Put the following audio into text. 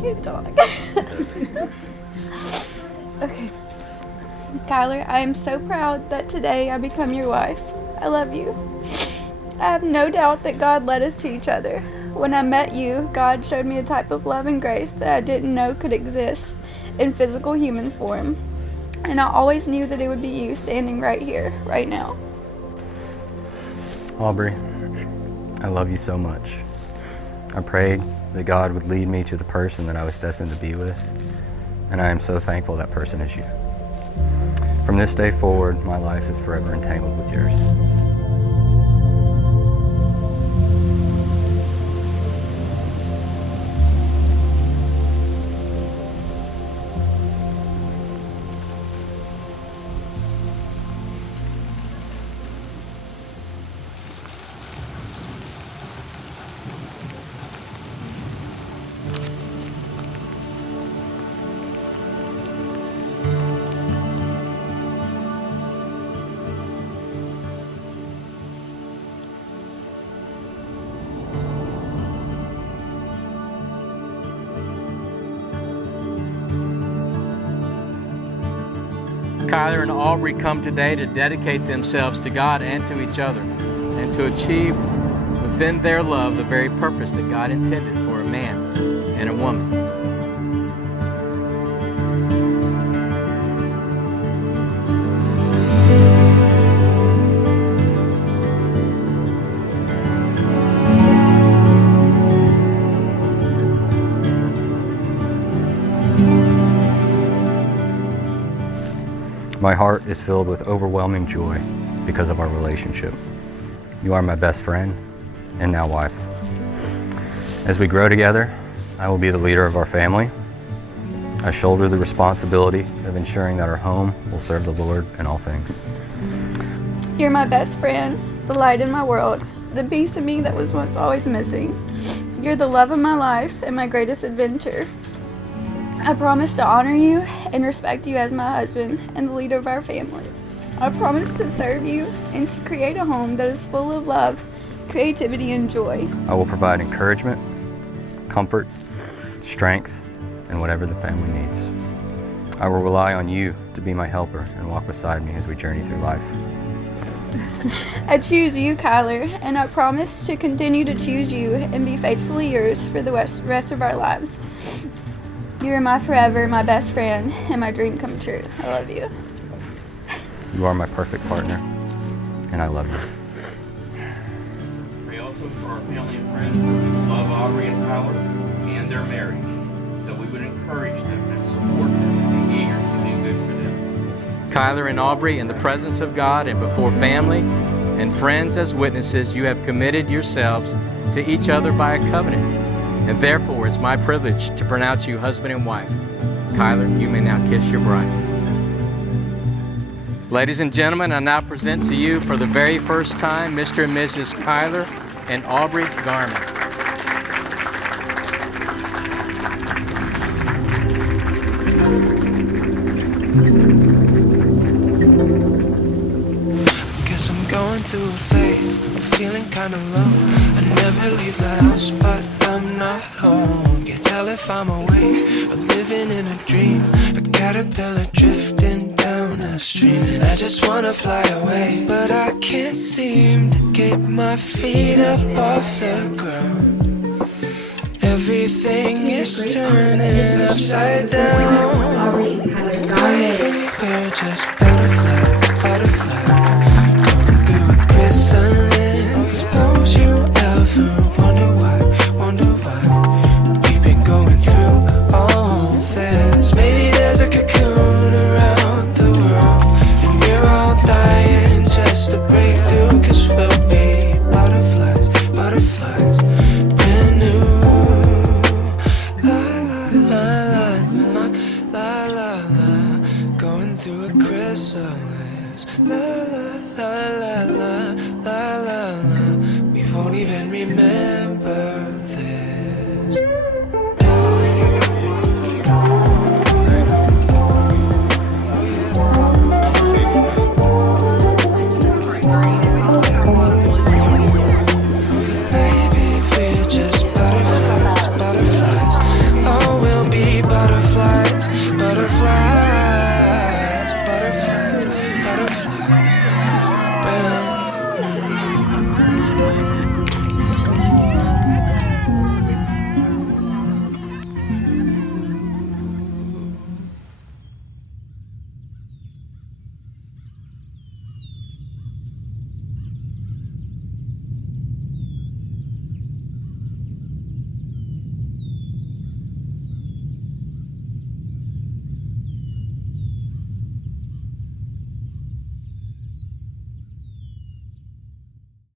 cute dog. Okay. Kyler, I am so proud that today I become your wife. I love you. I have no doubt that God led us to each other. When I met you, God showed me a type of love and grace that I didn't know could exist in physical human form. And I always knew that it would be you standing right here, right now. Aubrey, I love you so much. I prayed that God would lead me to the person that I was destined to be with, and I am so thankful that person is you. From this day forward, my life is forever entangled with yours. Kyler and Aubrey come today to dedicate themselves to God and to each other, and to achieve within their love the very purpose that God intended for a man and a woman. My heart is filled with overwhelming joy because of our relationship. You are my best friend and now wife. As we grow together, I will be the leader of our family. I shoulder the responsibility of ensuring that our home will serve the Lord in all things. You're my best friend, the light in my world, the piece of me that was once always missing. You're the love of my life and my greatest adventure. I promise to honor you and respect you as my husband and the leader of our family. I promise to serve you and to create a home that is full of love, creativity, and joy. I will provide encouragement, comfort, strength, and whatever the family needs. I will rely on you to be my helper and walk beside me as we journey through life. I choose you, Kyler, and I promise to continue to choose you and be faithfully yours for the rest of our lives. You are my forever, my best friend, and my dream come true. I love you. You are my perfect partner, and I love you. Pray also for our family and friends that we would love Aubrey and Kyler and their marriage, that we would encourage them and support them and be eager to do good for them. Kyler and Aubrey, in the presence of God and before family and friends as witnesses, you have committed yourselves to each other by a covenant. And therefore, it's my privilege to pronounce you husband and wife. Kyler, you may now kiss your bride. Ladies and gentlemen, I now present to you for the very first time Mr. and Mrs. Kyler and Aubrey Garman. Guess I'm going through a phase, I'm feeling kinda low. I never leave my house, but I'm not home. Can't tell if I'm awake or living in a dream. A caterpillar drifting down a stream. I just wanna fly away, but I can't seem to get my feet up off the ground. Everything is turning upside down. Baby, we're just